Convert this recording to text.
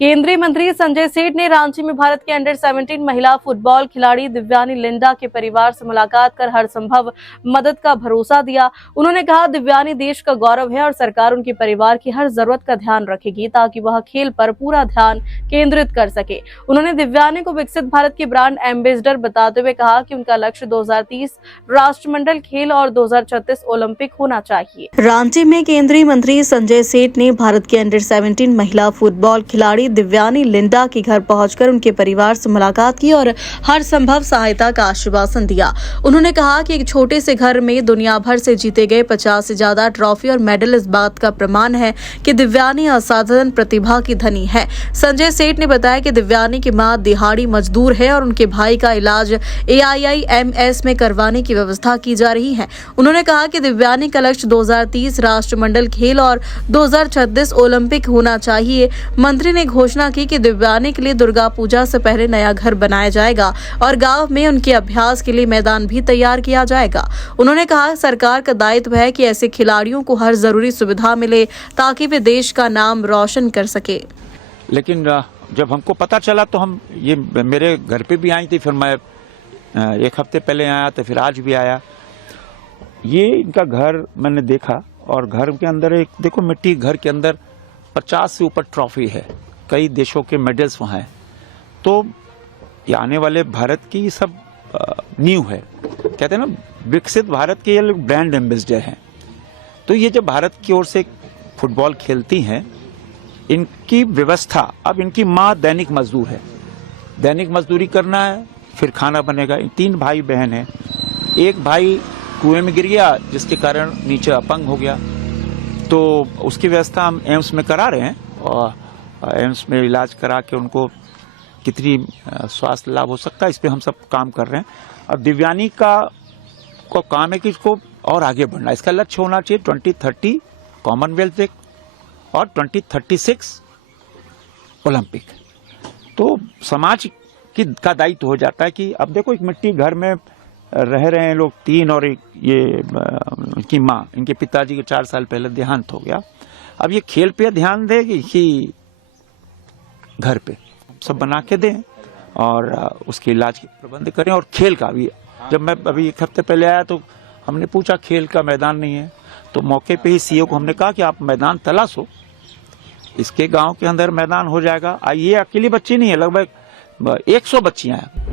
केंद्रीय मंत्री संजय सेठ ने रांची में भारत के अंडर 17 महिला फुटबॉल खिलाड़ी दिव्यानी लिंडा के परिवार से मुलाकात कर हर संभव मदद का भरोसा दिया। उन्होंने कहा, दिव्यानी देश का गौरव है और सरकार उनके परिवार की हर जरूरत का ध्यान रखेगी ताकि वह खेल पर पूरा ध्यान केंद्रित कर सके। उन्होंने दिव्यानी को विकसित भारत की ब्रांड एम्बेसडर बताते हुए कहा कि उनका लक्ष्य 2030 राष्ट्रमंडल खेल और 2036 ओलंपिक होना चाहिए। रांची में केंद्रीय मंत्री संजय सेठ ने भारत के अंडर 17 महिला फुटबॉल खिलाड़ी दिव्यानी लिंडा के घर पहुंचकर उनके परिवार से मुलाकात की और हर संभव सहायता का आश्वासन दिया। उन्होंने कहा कि एक छोटे से घर में दुनिया भर से जीते गए 50 से ज्यादा ट्रॉफी और मेडल इस बात का प्रमाण है कि दिव्यानी असाधारण प्रतिभा की धनी है। संजय सेठ ने बताया कि दिव्यानी की मां दिहाड़ी मजदूर है और उनके भाई का इलाज AIIMS में करवाने की व्यवस्था की जा रही है। उन्होंने कहा कि दिव्यानी का लक्ष्य 2030 राष्ट्रमंडल खेल और 2036 ओलंपिक होना चाहिए। मंत्री ने घोषणा की कि दिव्यानी के लिए दुर्गा पूजा से पहले नया घर बनाया जाएगा और गांव में उनके अभ्यास के लिए मैदान भी तैयार किया जाएगा। उन्होंने कहा, सरकार का दायित्व है कि ऐसे खिलाड़ियों को हर जरूरी सुविधा मिले ताकि वे देश का नाम रोशन कर सके। लेकिन जब हमको पता चला तो हम ये मेरे घर पे भी आई थी, फिर मैं एक हफ्ते पहले आया तो फिर आज भी आया। ये इनका घर मैंने देखा और घर के अंदर एक देखो मिट्टी, घर के अंदर 50 से ऊपर ट्रॉफी है, कई देशों के मेडल्स वहाँ हैं। तो ये आने वाले भारत की सब नींव है, कहते हैं ना, विकसित भारत के ये लोग ब्रांड एम्बेसडर हैं। तो ये जब भारत की ओर से फुटबॉल खेलती हैं, इनकी व्यवस्था, अब इनकी माँ दैनिक मजदूर है, दैनिक मजदूरी करना है, फिर खाना बनेगा। 3 भाई बहन हैं, एक भाई कुएं में गिर गया जिसके कारण नीचे अपंग हो गया, तो उसकी व्यवस्था हम एम्स में करा रहे हैं और एम्स में इलाज करा के उनको कितनी स्वास्थ्य लाभ हो सकता है, इस पे हम सब काम कर रहे हैं। और दिव्यानी को काम है कि इसको और आगे बढ़ना, इसका लक्ष्य होना चाहिए 2030 कॉमनवेल्थ और 2036 ओलंपिक। तो समाज का दायित्व हो जाता है कि अब देखो एक मिट्टी घर में रह रहे हैं लोग 3 और एक ये इनकी माँ, इनके पिताजी के 4 साल पहले देहांत हो गया। अब ये खेल पे ध्यान देगी कि घर पे सब बना के दें और उसके इलाज के प्रबंध करें। और खेल का भी, जब मैं अभी एक हफ्ते पहले आया तो हमने पूछा खेल का मैदान नहीं है, तो मौके पे ही CEO को हमने कहा कि आप मैदान तलाशो, इसके गांव के अंदर मैदान हो जाएगा। ये अकेली बच्ची नहीं है, लगभग 100 बच्चियां हैं।